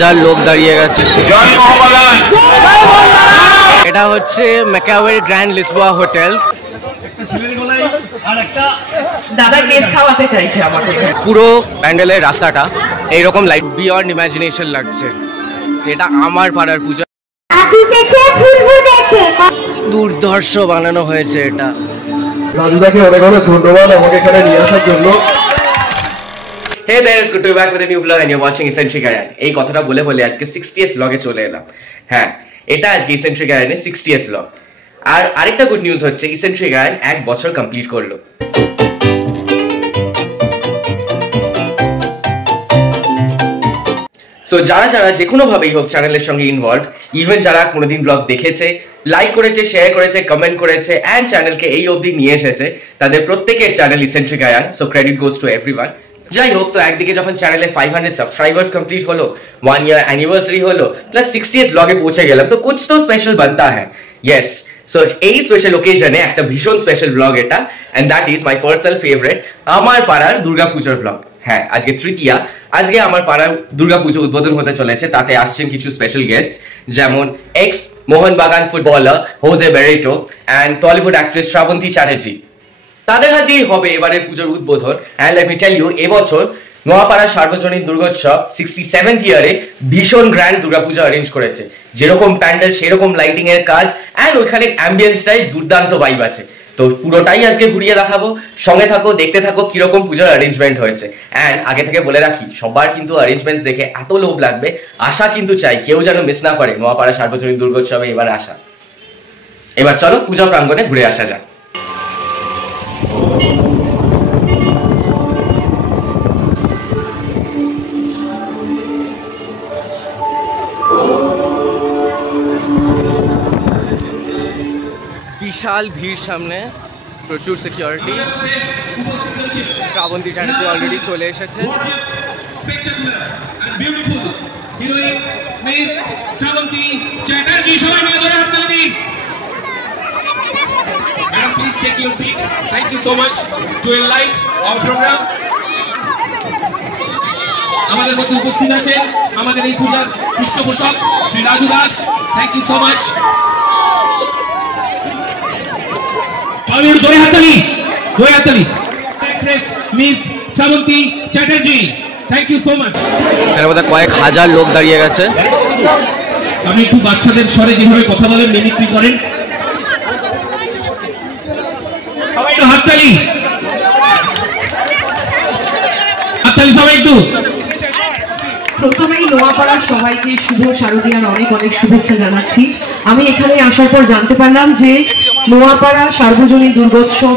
হাজার লোক দাঁড়িয়ে গেছে। এটা হচ্ছে ম্যাকাওয়ে গ্র্যান্ড লিসবোয়া হোটেল। পুরো প্যান্ডেলের রাস্তাটা এইরকম লাইট বিয়ন্ড ইমাজিনেশন লাগছে। এটা আমার পাড়ার পূজা, দুর্ধর্ষ বানানো হয়েছে এটা। রাজুদাকে অনেক অনেক ধন্যবাদ আমাকে এখানে নিয়ে আসার জন্য। Hey there, it's good to be back with a new vlog and you're watching Eccentric Aryan. এই কথাটা বলে বলে আজকে 60th vlog এ চলে এলাম। হ্যাঁ, এটা আজকে Eccentric Aryan এর 60th vlog। আর আরেকটা গুড নিউজ হচ্ছে Eccentric Aryan 1 বছর কমপ্লিট করলো। সো যারা যারা যে কোনো ভাবেই হোক চ্যানেলের সঙ্গে ইনভলভ, ইভেন যারা কোনোদিন ব্লগ দেখেছে, লাইক করেছে, শেয়ার করেছে, কমেন্ট করেছে অ্যান্ড চ্যানেলকে এই অবধি নিয়ে এসেছে, তাদের প্রত্যেকের channel Eccentric Aryan। So credit goes to everyone. যাই হোক, তো একদিকে যখন চ্যানেলে 500 সাবস্ক্রাইবার্স কমপ্লিট হলো, 1 ইয়ার অ্যানিভার্সারি হলো, প্লাস 60th ব্লগে পৌঁছে গেলাম, তো কুছ তো স্পেশাল বানতা হ্যায়। ইয়েস, সো এই স্পেশাল ওকেশনে একটা ভীষণ স্পেশাল ব্লগ এটা, and that is my personal favourite আমার পাড়ার দুর্গাপুজোর ব্লগ। হ্যাঁ, আজকে তৃতীয়া, আজকে আমার পাড়ার দুর্গাপুজো উদ্বোধন হতে চলেছে। তাতে আসছেন কিছু স্পেশাল গেস্ট, যেমন ex Mohun Bagan footballer Jose Barreto and Tollywood actress Srabanti Chatterjee. তাদের হাত দিয়েই হবে এবারের পুজোর উদ্বোধন। And let me tell you, এবছর নোয়াপাড়া সার্বজনীন দুর্গোৎসব 67th ইয়ারে ভীষণ গ্র্যান্ড দুর্গাপূজা অ্যারেঞ্জ করেছে। যেরকম প্যান্ডেল সেরকম লাইটিং এর কাজ, অ্যান্ড ওইখানে অ্যাম্বিয়েন্সটাই দুর্দান্ত ভাইব আছে। তো পুরোটাই আজকে ঘুরিয়ে দেখাবো, সঙ্গে থাকো, দেখতে থাকো কিরকম পুজোর অ্যারেঞ্জমেন্ট হয়েছে। অ্যান্ড আগে থেকে বলে রাখি, সবার কিন্তু অ্যারেঞ্জমেন্টস দেখে এত লোভ লাগবে, আশা কিন্তু চাই কেউ যেন মিস না করে নোয়াপাড়া সার্বজনীন দুর্গোৎসবে এবার আসা। এবার চলো পূজা প্রাঙ্গণে ঘুরে আসা যাক। বিশাল ভিড়, সামনে প্রচুর সিকিউরিটি। শ্রাবন্তী চ্যাটার্জি অলরেডি চলে এসেছে। আমাদের মধ্যে উপস্থিত আছেন আমাদের এই পূজার পৃষ্ঠপোষক Shri Raju Das. Thank you so much. কয়েক হাজার লোক দাঁড়িয়ে গেছে। আপনি একটু বাচ্চাদের স্বরে যেভাবে কথা বলেন, মিমিক্রি করেন, সবাই একটু হাততালি, হাততালি সবাই একটু। প্রথমেই নোয়াপাড়ার সবাইকে শুভ শারদীয়ার অনেক অনেক শুভেচ্ছা জানাচ্ছি। আমি এখানে আসার পর জানতে পারলাম যে নোয়াপাড়া সার্বজনীন দুর্গোৎসব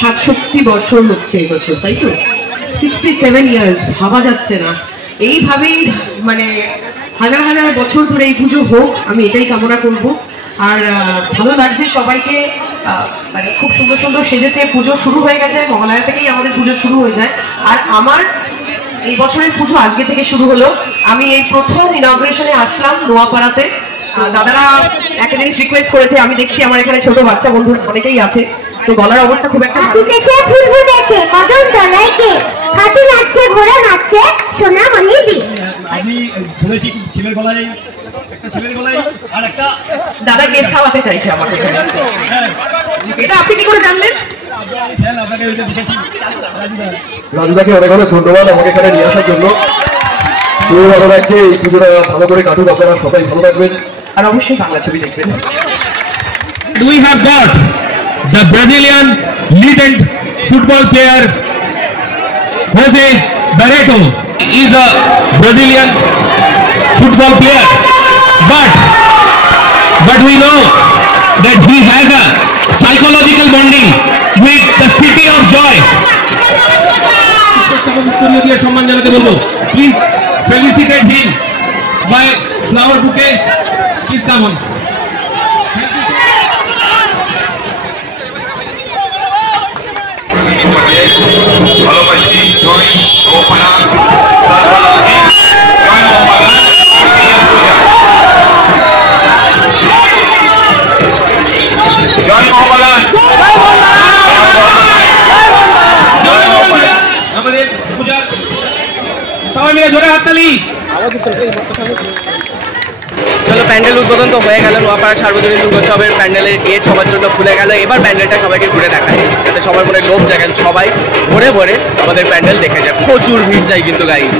67 বছর হচ্ছে এবছর, তাই তো? 67 ইয়ার্স, ভাবা যাচ্ছে না। এইভাবেই মানে হাজার হাজার বছর ধরে এই পুজো হোক, আমি এটাই কামনা করব। আর ভালো লাগছে সবাইকে, মানে খুব সুন্দর সুন্দর সেজেছে। পুজো শুরু হয়ে গেছে, মহালয়া থেকেই আমাদের পুজো শুরু হয়ে যায়। আর আমার এই বছরের পুজো আজকে থেকে শুরু হলো। আমি এই প্রথম ইনগ্রেশনে আসলাম নোয়াপাড়াতে। দাদারা একটা জিনিস রিকোয়েস্ট করেছে, আমি দেখছি আমার এখানে ছোট বাচ্চা বন্ধু অনেকেই আছে, তো গলার অবস্থা খুব একটা ভালো দাদা গেস্ট খাওয়াতে চাইছে আমাকে। এটা আপনি কি করে জানলেন? রাজুদাকে অনেক অনেক ধন্যবাদ আমাকে এখানে নিয়ে আসার জন্য। খুব ভালো লাগছে, এই পুজোটা ভালো করে কাটুক, আপনারা সবাই ভালো থাকবেন আর অবশ্যই বাংলা ছবি দেখবেন। We have got the Brazilian legend football player Jose Barreto. He is a Brazilian football player, but we know that he has a psychological bonding with the city of joy. সম্মান জানাতে বলবো, please felicitate him by flower bouquet. Please come on. ভালোবাসি জয় নোয়াপাড়া জয় নোয়াপাড়া জয় নোয়াপাড়া আমাদের পূজার সবাই মিলে জোরে হাততালি। চলো প্যান্ডেল উদ্বোধন তো হয়ে গেল, নোয়াপাড়া সার্বজনীন দুর্গোৎসবের প্যান্ডেলের গেট সবার জন্য খুলে গেল। এবার প্যান্ডেলটা সবাইকে ঘুরে দেখায়, যাতে সবার মনে লোভ জাগেন, সবাই ভরে ভরে আমাদের প্যান্ডেল দেখে যায়। প্রচুর ভিড় চাই কিন্তু গাইস।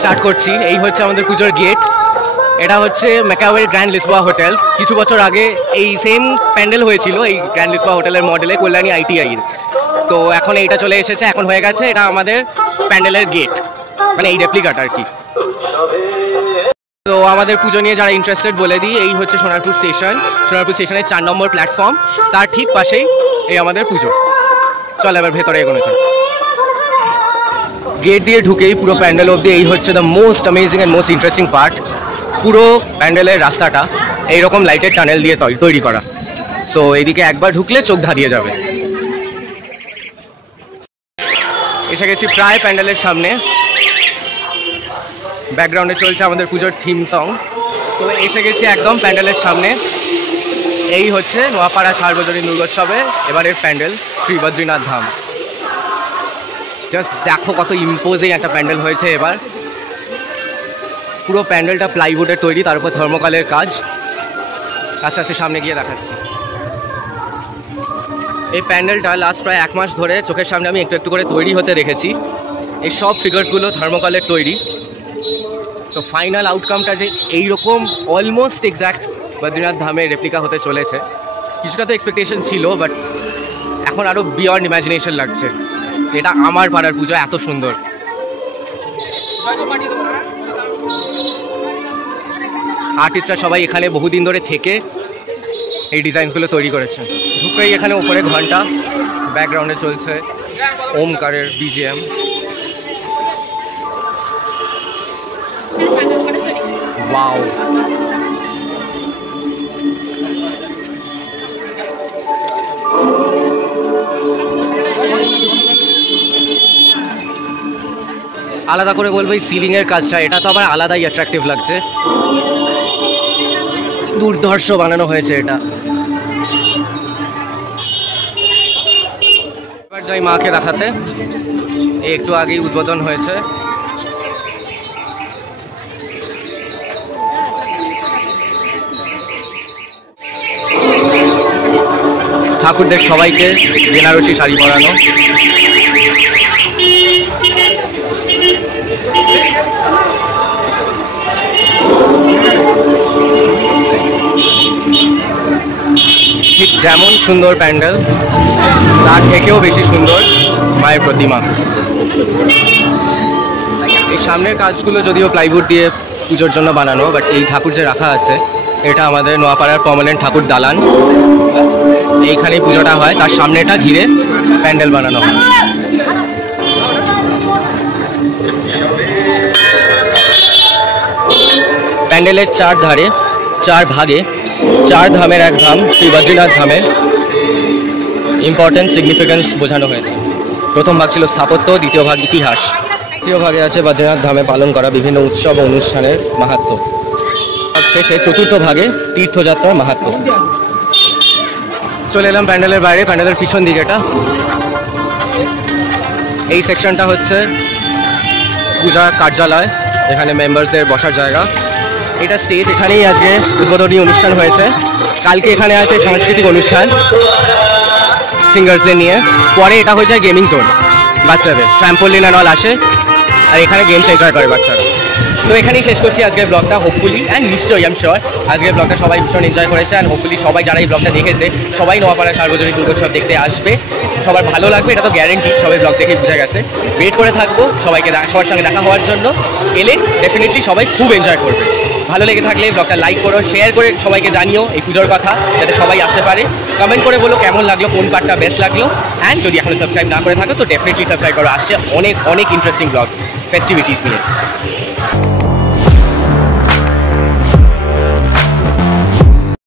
স্টার্ট করছি। এই হচ্ছে আমাদের পুজোর গেট। এটা হচ্ছে ম্যাকাওয়ের গ্র্যান্ড লিসবোয়া হোটেল। কিছু বছর আগে এই সেম প্যান্ডেল হয়েছিল এই গ্র্যান্ড লিসবোয়া হোটেলের মডেলে কল্যাণী ITI-এর। তো এখন এইটা চলে এসেছে, এখন হয়ে গেছে এটা আমাদের প্যান্ডেলের গেট, মানে এই রেপ্লিকাটা আর কি। তো আমাদের পুজো নিয়ে যারা ইন্টারেস্টেড বলে দিই, এই হচ্ছে সোনারপুর স্টেশন। সোনারপুর স্টেশনের 4 নম্বর প্ল্যাটফর্ম, তার ঠিক পাশেই এই আমাদের পুজো। চল এবার ভেতরে এগোনো চল। গেট দিয়ে ঢুকেই পুরো প্যান্ডেল অবধি এই হচ্ছে the most amazing and most interesting part. পুরো প্যান্ডেলের রাস্তাটা এইরকম লাইটের টানেল দিয়ে তৈরি করা। সো এইদিকে একবার ঢুকলে চোখ ধাঁধিয়ে যাবে। এসে গেছি প্রায় প্যান্ডেলের সামনে। ব্যাকগ্রাউন্ডে চলছে আমাদের পুজোর থিম সং। তো এসে গেছি একদম প্যান্ডেলের সামনে। এই হচ্ছে নোয়াপাড়া সার্বজনীন দুর্গোৎসবে এবারের প্যান্ডেল শ্রী বদ্রীনাথ ধাম। জাস্ট দেখো কত ইম্পোজিং একটা প্যান্ডেল হয়েছে এবার। পুরো প্যান্ডেলটা প্লাইউডের তৈরি, তার উপর থার্মোকলের কাজ। আস্তে আস্তে সামনে গিয়ে দেখাচ্ছি। এই প্যান্ডেলটা লাস্ট প্রায় 1 মাস ধরে চোখের সামনে আমি একটু একটু করে তৈরি হতে রেখেছি। এই সব ফিগার্সগুলো থার্মোকলের তৈরি। সো ফাইনাল আউটকামটা যে এইরকম অলমোস্ট এক্স্যাক্ট বদ্রীনাথ ধামের রেপ্লিকা হতে চলেছে, কিছুটা তো এক্সপেকটেশন ছিল, বাট এখন আরও বিয়ন্ড ইমাজিনেশন লাগছে। এটা আমার পাড়ার পুজো, এত সুন্দর। আর্টিস্টরা সবাই এখানে বহুদিন ধরে থেকে এই ডিজাইনসগুলো তৈরি করেছে। ঢুকেই এখানে উপরে ঘন্টা, ব্যাকগ্রাউন্ডে চলছে ওমকারের BGM। ওয়াও, আলাদা করে বলবো এই সিলিংয়ের কাজটা, এটা তো আবার আলাদাই অ্যাট্রাকটিভ লাগছে। দুর্ধর্ষ বানানো হয়েছে এটা। এবার যাই মাকে দেখাতে। একটু আগেই উদ্বোধন হয়েছে। ঠাকুরদের সবাইকে বেনারসি শাড়ি পরানো। ঠিক যেমন সুন্দর প্যান্ডেল, তার থেকেও বেশি সুন্দর মায়ের প্রতিমা। এই সামনের কাজগুলো যদিও প্লাইউড দিয়ে পুজোর জন্য বানানো, বাট এই ঠাকুর যে রাখা আছে এটা আমাদের নোয়াপাড়ার পার্মানেন্ট ঠাকুর দালান। এইখানেই পুজোটা হয়, তার সামনেটা ঘিরে প্যান্ডেল বানানো হয়। প্যান্ডেলের 4 ধারে 4 ভাগে 4 ধামের এক ধাম শ্রী বদ্রীনাথ ধামের ইম্পর্টেন্স সিগনিফিকেন্স বোঝানো হয়েছে। প্রথম ভাগ ছিল স্থাপত্য, দ্বিতীয় ভাগ ইতিহাস, তৃতীয় ভাগে আছে বদ্রীনাথ ধামে পালন করা বিভিন্ন উৎসব ও অনুষ্ঠানের মাহাত্ম্য, শেষে চতুর্থ ভাগে তীর্থযাত্রার মাহাত্ম্য। চলে এলাম প্যান্ডেলের বাইরে, প্যান্ডেলের পিছন দিকেটা। এই সেকশনটা হচ্ছে পূজা কার্যালয়, এখানে মেম্বারসদের বসার জায়গা। এটা স্টেজ, এখানেই আজকে উদ্বোধনী অনুষ্ঠান হয়েছে। কালকে এখানে আছে সাংস্কৃতিক অনুষ্ঠান সিঙ্গার্সদের নিয়ে। পরে এটা হয়ে যায় গেমিং জোন, বাচ্চাদের ট্র্যাম্পোলিন অ্যান্ড অল আসে, আর এখানে গেমস এনজয় করে বাচ্চারা। তো এখানেই শেষ করছি আজকের ব্লগটা। হোপফুলি অ্যান্ড নিশ্চয়ই আই এম শিওর আজকের ব্লগটা সবাই ভীষণ এনজয় করেছে। অ্যান্ড হোপফুলি সবাই যারা এই ব্লগটা দেখেছে সবাই নোয়াপাড়া সার্বজনীন দুর্গোৎসব দেখতে আসবে, সবার ভালো লাগবে, এটা তো গ্যারেন্টি। সবাই ব্লগ দেখে বোঝা গেছে। ওয়েট করে থাকবো সবাইকে, সবার সঙ্গে দেখা হওয়ার জন্য। এলে ডেফিনেটলি সবাই খুব এনজয় করবে। ভালো লেগে থাকলে ব্লগটা লাইক করো, শেয়ার করে সবাইকে জানিও এই পুজোর কথা, যাতে সবাই আসতে পারে। কমেন্ট করে বলো কেমন লাগলো, কোন পার্টটা বেস্ট লাগলো। অ্যান্ড যদি এখনো সাবস্ক্রাইব না করে থাকো তো ডেফিনেটলি সাবস্ক্রাইব করো। আসছে অনেক অনেক ইন্টারেস্টিং ব্লগস ফেস্টিভিটিস নিয়ে।